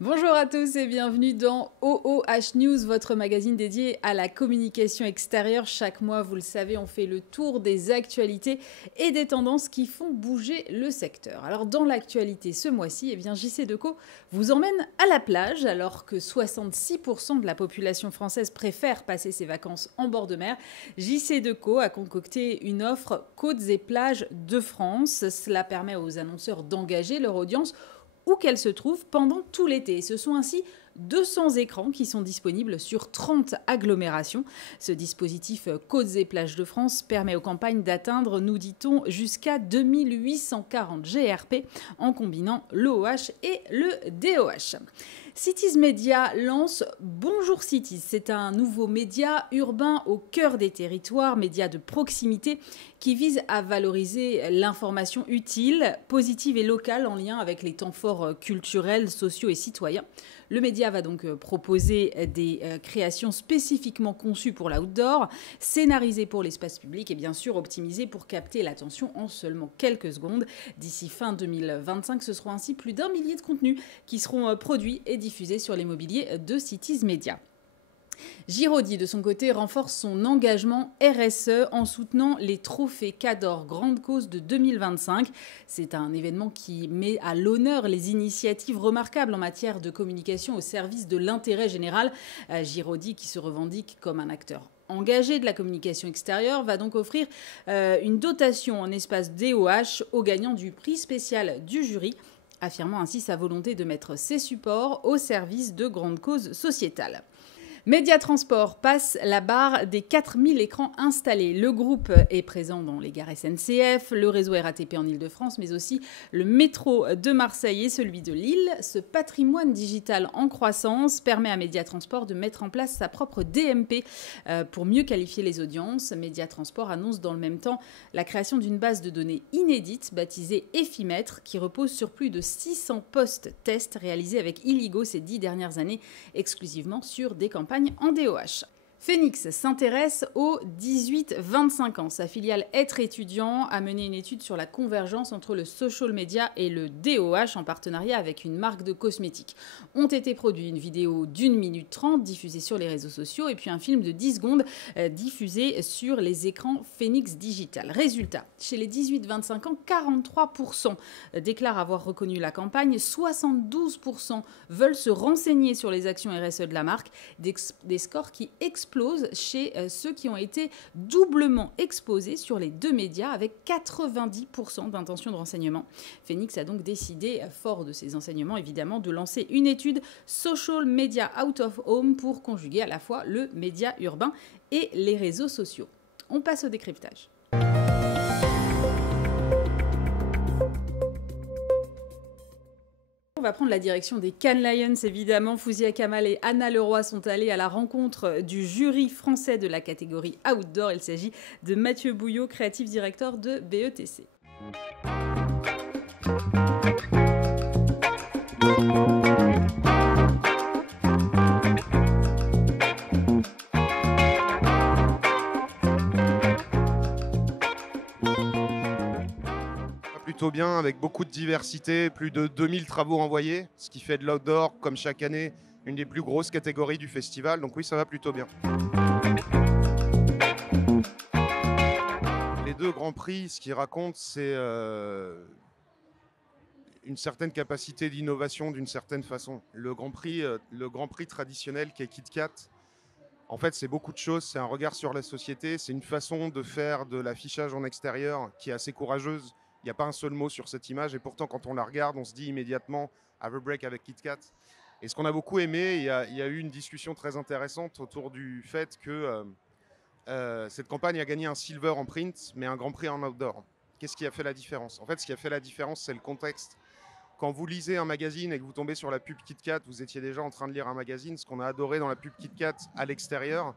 Bonjour à tous et bienvenue dans OOH News, votre magazine dédié à la communication extérieure. Chaque mois, vous le savez, on fait le tour des actualités et des tendances qui font bouger le secteur. Alors dans l'actualité ce mois-ci, JC Decaux vous emmène à la plage alors que 66% de la population française préfère passer ses vacances en bord de mer. JC Decaux a concocté une offre Côtes et plages de France. Cela permet aux annonceurs d'engager leur audience où qu'elle se trouve pendant tout l'été. Ce sont ainsi 200 écrans qui sont disponibles sur 30 agglomérations. Ce dispositif Côtes et plages de France permet aux campagnes d'atteindre, nous dit-on, jusqu'à 2840 GRP en combinant l'OOH et le DOH. Cities Media lance Bonjour Cities. C'est un nouveau média urbain au cœur des territoires, média de proximité qui vise à valoriser l'information utile, positive et locale en lien avec les temps forts culturels, sociaux et citoyens. Le média va donc proposer des créations spécifiquement conçues pour l'outdoor, scénarisées pour l'espace public et bien sûr optimisées pour capter l'attention en seulement quelques secondes. D'ici fin 2025, ce seront ainsi plus d'1 millier de contenus qui seront produits et diffusés sur les mobiliers de Cities Media. Giraudy, de son côté, renforce son engagement RSE en soutenant les trophées Cador Grande Cause de 2025. C'est un événement qui met à l'honneur les initiatives remarquables en matière de communication au service de l'intérêt général. Giraudy, qui se revendique comme un acteur engagé de la communication extérieure, va donc offrir une dotation en espace DOH aux gagnants du prix spécial du jury, affirmant ainsi sa volonté de mettre ses supports au service de grandes causes sociétales. Média Transport passe la barre des 4000 écrans installés. Le groupe est présent dans les gares SNCF, le réseau RATP en Ile-de-France, mais aussi le métro de Marseille et celui de Lille. Ce patrimoine digital en croissance permet à Média Transport de mettre en place sa propre DMP pour mieux qualifier les audiences. Média Transport annonce dans le même temps la création d'une base de données inédite baptisée Effimètre qui repose sur plus de 600 post-tests réalisés avec Illigo ces 10 dernières années exclusivement sur des campagnes en DOH. Phoenix s'intéresse aux 18-25 ans. Sa filiale Être étudiant a mené une étude sur la convergence entre le social media et le DOH en partenariat avec une marque de cosmétiques. Ont été produits une vidéo d'1 minute 30 diffusée sur les réseaux sociaux et puis un film de 10 secondes diffusé sur les écrans Phoenix Digital. Résultat, chez les 18-25 ans, 43% déclarent avoir reconnu la campagne, 72% veulent se renseigner sur les actions RSE de la marque, des scores qui explosent chez ceux qui ont été doublement exposés sur les deux médias avec 90% d'intention de renseignement. Phoenix a donc décidé, fort de ces enseignements évidemment, de lancer une étude Social Media Out of Home pour conjuguer à la fois le média urbain et les réseaux sociaux. On passe au décryptage. On va prendre la direction des Cannes Lions, évidemment. Fouzia Kamal et Anna Leroy sont allés à la rencontre du jury français de la catégorie Outdoor. Il s'agit de Mathieu Bouillot, Creative Director de BETC. Plutôt bien, avec beaucoup de diversité, plus de 2000 travaux envoyés, ce qui fait de l'outdoor, comme chaque année, une des plus grosses catégories du festival. Donc oui, ça va plutôt bien. Les deux grands prix, ce qu'ils racontent, c'est une certaine capacité d'innovation d'une certaine façon. Le grand prix traditionnel qui est KitKat, en fait, c'est beaucoup de choses. C'est un regard sur la société, c'est une façon de faire de l'affichage en extérieur qui est assez courageuse. Il n'y a pas un seul mot sur cette image et pourtant quand on la regarde, on se dit immédiatement « Have a break avec KitKat ». Et ce qu'on a beaucoup aimé, il y a eu une discussion très intéressante autour du fait que cette campagne a gagné un silver en print, mais un grand prix en outdoor. Qu'est-ce qui a fait la différence? En fait, ce qui a fait la différence, c'est le contexte. Quand vous lisez un magazine et que vous tombez sur la pub KitKat, vous étiez déjà en train de lire un magazine. Ce qu'on a adoré dans la pub KitKat à l'extérieur,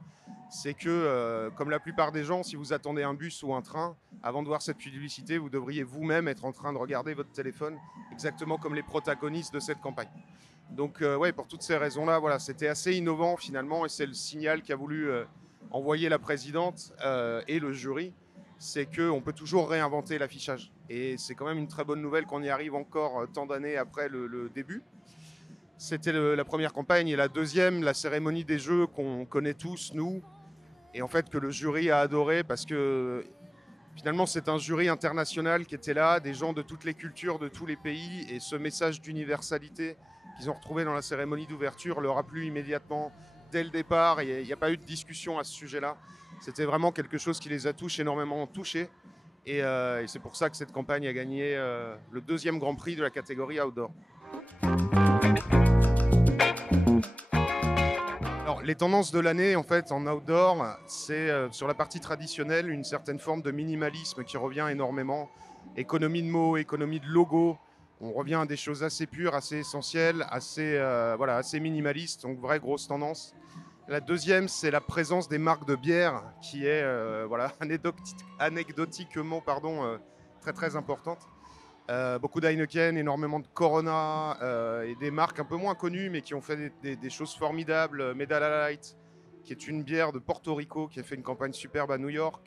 c'est que, comme la plupart des gens, si vous attendez un bus ou un train, avant de voir cette publicité, vous devriez vous-même être en train de regarder votre téléphone, exactement comme les protagonistes de cette campagne. Donc, ouais, pour toutes ces raisons-là, voilà, c'était assez innovant finalement, et c'est le signal qu'a voulu envoyer la présidente et le jury. C'est qu'on peut toujours réinventer l'affichage. Et c'est quand même une très bonne nouvelle qu'on y arrive encore tant d'années après le début. C'était la première campagne. Et la deuxième, la cérémonie des Jeux qu'on connaît tous, nous, et en fait que le jury a adoré parce que finalement c'est un jury international qui était là, des gens de toutes les cultures, de tous les pays, et ce message d'universalité qu'ils ont retrouvé dans la cérémonie d'ouverture leur a plu immédiatement dès le départ. Il n'y a pas eu de discussion à ce sujet-là. C'était vraiment quelque chose qui les a énormément touchés. Et c'est pour ça que cette campagne a gagné le deuxième Grand Prix de la catégorie Outdoor. Alors, les tendances de l'année en fait en outdoor, c'est sur la partie traditionnelle une certaine forme de minimalisme qui revient énormément. Économie de mots, économie de logos. On revient à des choses assez pures, assez essentielles, assez minimalistes, donc vraie grosse tendance. La deuxième, c'est la présence des marques de bière qui est anecdotiquement très très importante. Beaucoup d'Heineken, énormément de Corona et des marques un peu moins connues mais qui ont fait des choses formidables. Medalla Light, qui est une bière de Porto Rico, qui a fait une campagne superbe à New York.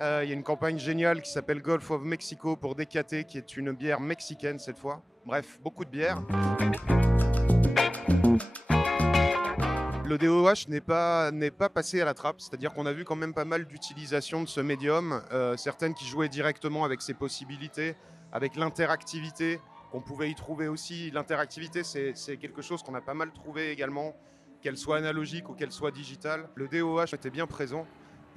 Il y a une campagne géniale qui s'appelle Gulf of Mexico pour Decate, qui est une bière mexicaine cette fois. Bref, beaucoup de bières. Le DOH n'est pas passé à la trappe, c'est-à-dire qu'on a vu quand même pas mal d'utilisation de ce médium, certaines qui jouaient directement avec ses possibilités, avec l'interactivité qu'on pouvait y trouver aussi. L'interactivité, c'est quelque chose qu'on a pas mal trouvé également, qu'elle soit analogique ou qu'elle soit digitale. Le DOH était bien présent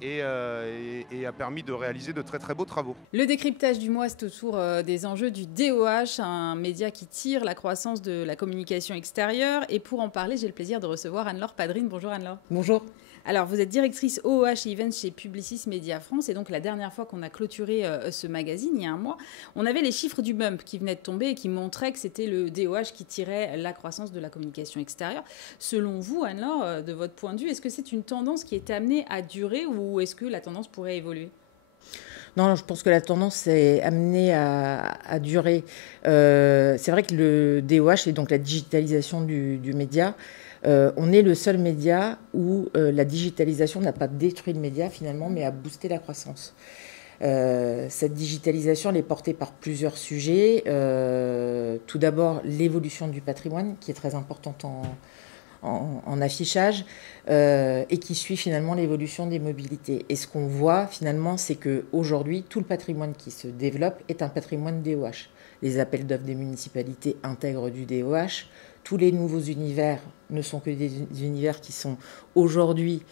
et a permis de réaliser de très très beaux travaux. Le décryptage du mois, c'est autour des enjeux du DOH, un média qui tire la croissance de la communication extérieure. Et pour en parler, j'ai le plaisir de recevoir Anne-Laure Padrine. Bonjour Anne-Laure. Bonjour. Alors, vous êtes directrice OOH Events chez Publicis Media France. Et donc, la dernière fois qu'on a clôturé ce magazine, il y a un mois, on avait les chiffres du Bump qui venaient de tomber et qui montraient que c'était le DOH qui tirait la croissance de la communication extérieure. Selon vous, Anne-Laure, de votre point de vue, est-ce que c'est une tendance qui est amenée à durer ou est-ce que la tendance pourrait évoluer ? Non, je pense que la tendance est amenée à durer. C'est vrai que le DOH, et donc la digitalisation du média, on est le seul média où la digitalisation n'a pas détruit le média finalement, mais a boosté la croissance. Cette digitalisation, elle est portée par plusieurs sujets. Tout d'abord, l'évolution du patrimoine, qui est très importante en affichage, et qui suit finalement l'évolution des mobilités. Et ce qu'on voit finalement, c'est qu'aujourd'hui, tout le patrimoine qui se développe est un patrimoine DOH. Les appels d'offres des municipalités intègrent du DOH. Tous les nouveaux univers ne sont que des univers qui sont aujourd'hui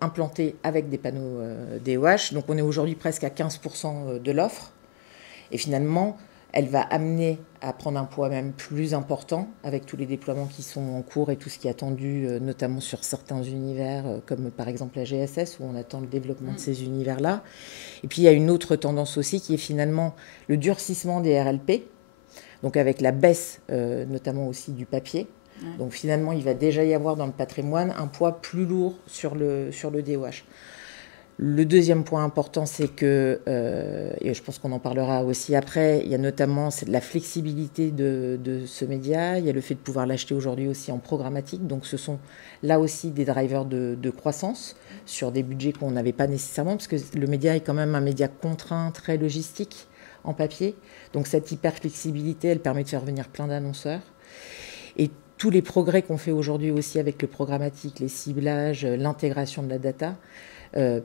implantés avec des panneaux DOH. Donc on est aujourd'hui presque à 15% de l'offre. Et finalement, elle va amener à prendre un poids même plus important avec tous les déploiements qui sont en cours et tout ce qui est attendu, notamment sur certains univers, comme par exemple la GSS, où on attend le développement de ces univers-là. Et puis il y a une autre tendance aussi qui est finalement le durcissement des RLP, donc avec la baisse notamment aussi du papier. Donc finalement, il va déjà y avoir dans le patrimoine un poids plus lourd sur le DOH. Le deuxième point important, c'est que, et je pense qu'on en parlera aussi après, il y a notamment la flexibilité de ce média, il y a le fait de pouvoir l'acheter aujourd'hui aussi en programmatique, donc ce sont là aussi des drivers de croissance sur des budgets qu'on n'avait pas nécessairement, parce que le média est quand même un média contraint, très logistique en papier, donc cette hyper-flexibilité, elle permet de faire venir plein d'annonceurs. Et tous les progrès qu'on fait aujourd'hui aussi avec le programmatique, les ciblages, l'intégration de la data,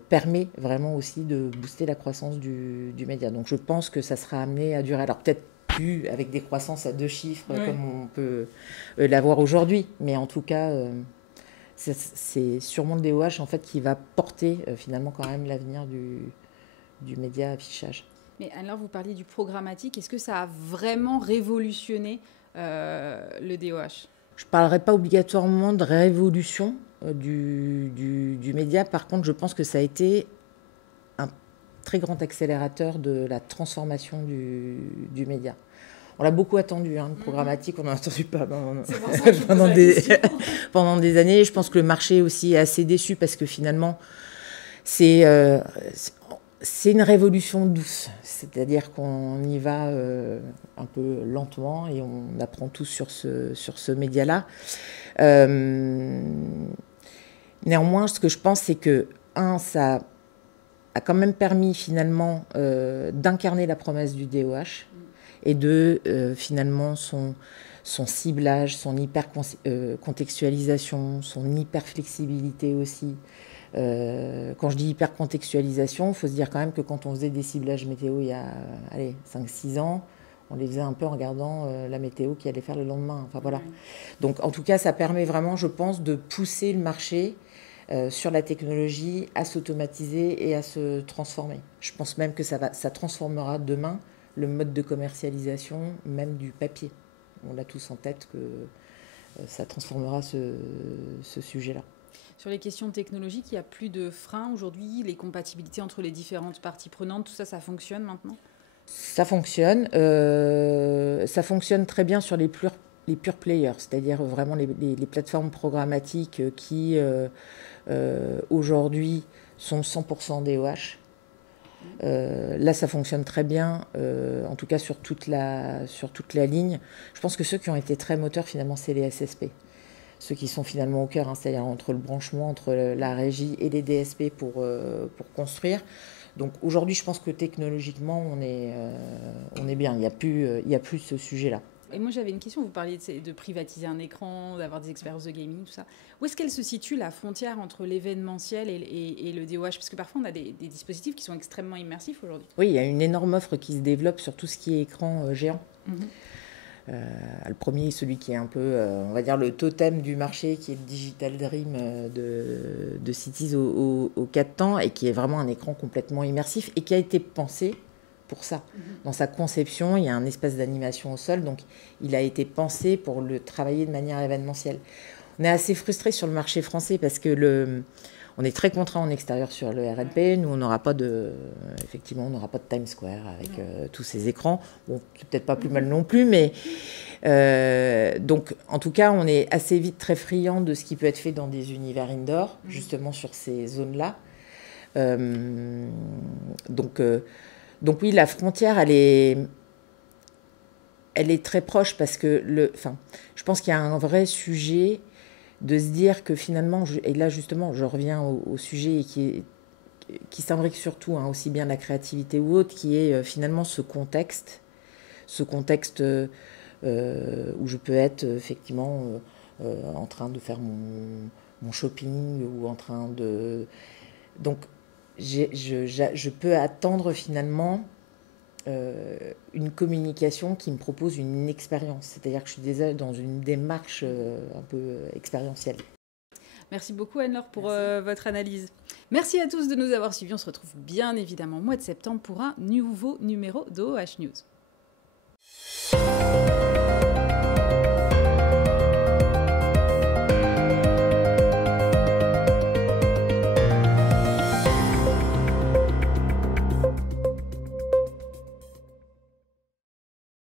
permet vraiment aussi de booster la croissance du média. Donc je pense que ça sera amené à durer. Alors peut-être plus avec des croissances à 2 chiffres comme on peut l'avoir aujourd'hui, mais en tout cas, c'est sûrement le DOH en fait, qui va porter finalement quand même l'avenir du média affichage. Mais alors vous parliez du programmatique, est-ce que ça a vraiment révolutionné le DOH ? Je ne parlerai pas obligatoirement de révolution du média. Par contre, je pense que ça a été un très grand accélérateur de la transformation du média. On l'a beaucoup attendu, le programmatique, on n'en a entendu pas pendant des années. Je pense que le marché aussi est assez déçu parce que finalement, c'est une révolution douce. C'est-à-dire qu'on y va un peu lentement et on apprend tous sur ce média-là. Néanmoins, ce que je pense, c'est que, ça a quand même permis finalement d'incarner la promesse du DOH et de finalement son ciblage, son hyper-contextualisation, son hyper-flexibilité aussi. Quand je dis hyper-contextualisation, il faut se dire quand même que quand on faisait des ciblages météo il y a 5-6 ans, on les faisait un peu en regardant la météo qui allait faire le lendemain. Enfin, voilà. Donc en tout cas, ça permet vraiment, je pense, de pousser le marché sur la technologie à s'automatiser et à se transformer. Je pense même que ça transformera demain le mode de commercialisation, même du papier. On l'a tous en tête que ça transformera ce sujet-là. Sur les questions technologiques, il n'y a plus de freins aujourd'hui. Les compatibilités entre les différentes parties prenantes, tout ça, ça fonctionne maintenant ? Ça fonctionne. Ça fonctionne très bien sur les pure players, c'est-à-dire vraiment les plateformes programmatiques qui, aujourd'hui, sont 100% DOH. Là, ça fonctionne très bien, en tout cas sur toute la ligne. Je pense que ceux qui ont été très moteurs, finalement, c'est les SSP. Ceux qui sont finalement au cœur, hein, c'est-à-dire entre le branchement, entre la régie et les DSP pour construire. Donc aujourd'hui, je pense que technologiquement, on est bien. Il n'y a plus ce sujet-là. Et moi, j'avais une question. Vous parliez de privatiser un écran, d'avoir des expériences de gaming, tout ça. Où est-ce qu'elle se situe, la frontière entre l'événementiel et le DOH ? Parce que parfois, on a des dispositifs qui sont extrêmement immersifs aujourd'hui. Oui, il y a une énorme offre qui se développe sur tout ce qui est écran géant. Le premier, celui qui est un peu, on va dire, le totem du marché, qui est le Digital Dream de Cities au 4 temps, et qui est vraiment un écran complètement immersif et qui a été pensé pour ça. Dans sa conception, il y a un espace d'animation au sol, donc il a été pensé pour le travailler de manière événementielle. On est assez frustré sur le marché français parce que on est très contraint en extérieur sur le RLP. Nous, on n'aura pas effectivement, on n'aura pas de Times Square avec tous ces écrans. Bon, c'est peut-être pas plus mal non plus, mais donc, en tout cas, on est assez vite très friand de ce qui peut être fait dans des univers indoor, justement sur ces zones-là. Donc oui, la frontière, elle est très proche parce que je pense qu'il y a un vrai sujet de se dire que finalement, et là justement, je reviens au sujet qui s'imbrique surtout, hein, aussi bien la créativité ou autre, qui est finalement ce contexte où je peux être effectivement en train de faire mon shopping ou en train de... Donc, je peux attendre finalement une communication qui me propose une expérience. C'est-à-dire que je suis déjà dans une démarche un peu expérientielle. Merci beaucoup Anne-Laure pour votre analyse. Merci à tous de nous avoir suivis. On se retrouve bien évidemment au mois de septembre pour un nouveau numéro d'OH News.